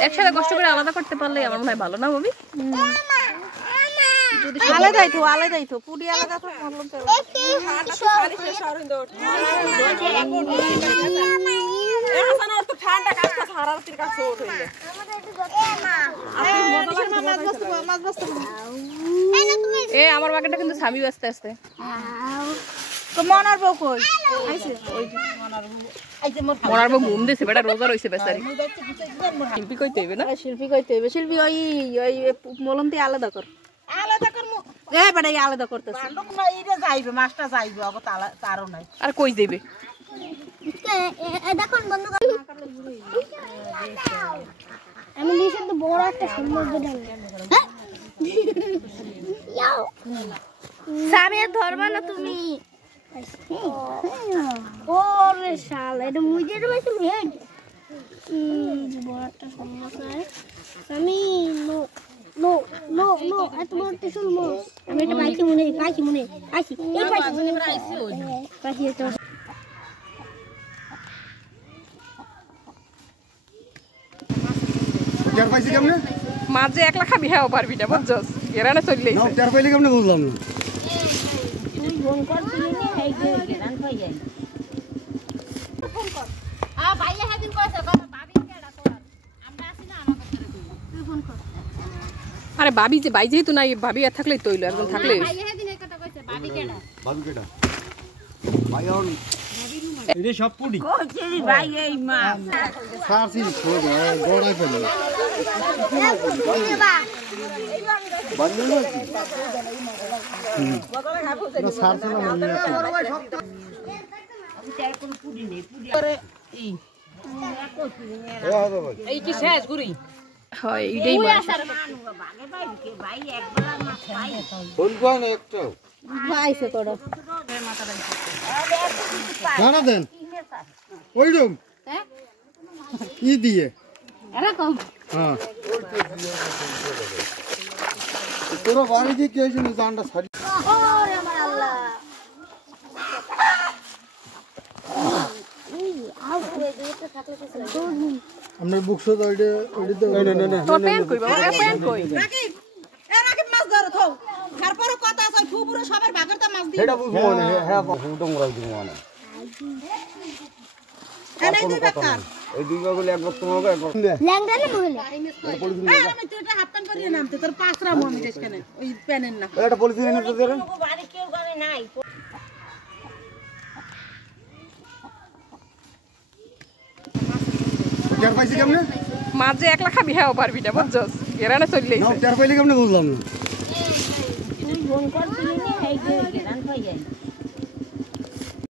একসাথে কষ্ট করে আলাদা করতে পারলে আমার মনে হয় ভালো না ববি? আলাদাই তো পুরি আলাদা করে ভাবলাম তো ঠান্ডা কাছে হারাতির কাছে ওঠে এ আমার বাগানটা কিন্তু স্বামী ব্যস্ত আছে তো মনার বউ কই আইছে ওই মনার বউ ঘুম দিছে বেটা রোজা রইছে বেচারি শিল্পী কইতে হইবে না শিল্পী শিল্পী ওই মলন্তি আলাদা কর এ বেটা আলাদা করতেছে না এইটা যাইবে মাছটা যাইবে অব তারও নাই আর কই দেবে দেখুন বন্ধু আমি নিচে তো বড় একটা সমুদ্র হ্যাঁ যাও সামনে ধরবা না তুমি ওরে শালা এটা মুজের বেশি হেড বড় একটা সমুদ্র আমি নো নো নো নো এত বড় একটা শুনবো আমি এটা পাইছি মনে এই পাইছি এই পাইছি মনে পাইছি তো টের পাইছি কেমনে মাছ যে একলা খাবি হ্যাঁ পারবি না বুঝছস গেরানে চললেই না টের পাইলি কেমনে বুঝলাম না তুই ফোন করছিলি না এই যে গেরান পাই যাই ফোন কর ভাইয়া হেদিন কইছে ভাবি কেডা তোর আমরা আছি না আমার কাছে তুই ফোন কর আরে ভাবি যে ভাই যেহেতু নাই ভাবি আর থাকলেই তইলো একজন থাকলে ভাইয়া হেদিন এই কথা কইছে ভাবি কেডা ভাই অন এটা সব পুডি কইছিস ভাই এই মাছ সারছি ছোট গড়াই ফেলে বন্ধ না বদলে খাবো না সারছি না মনে করে এই কি শেষ গুরি হয় এইটাই মাছ ভাই একবার মাছ পাই কোন কোন একটা পাইছে তোর না দেন ওইরকম হ্যাঁ কি দিয়ে এরকম হ্যাঁ পুরো বাড়ি দিয়ে কে এসে জানটা ছাড়ি ওরে আমার আল্লাহ আপনার বুকশো তো ওইটা না তোর প্যান কই বাবা প্যান কই রাকিব মাছ ধরো থাও তারপরে কথা আছে ফুপুরে সবার ভাগরটা মাছ দি এটা বুঝবো না হ্যাঁ ফুটো মরাই দিব না এনে দুই বাকার এই দুই বাগুলো এক বক্ত হবে এক বক্ত ল্যাংড়া না মহিলা আমি তো এটা হাফ প্যান্ট পরিয়ে নামতে তোর পাঁচরা মমি দেশ কেন ওই প্যানের না এটা পলিথিন এনে তো দেন বাড়ি কেউ গানে নাই টের পাইছি কেমনে মাছ যে একলা খাবি হ্যাঁ পারবি না বুঝছস গেরানে চললেই না টের পাইলি কেমনে বুঝলাম না তুই ফোন করছিলি না এই যে গেরান পাই যাই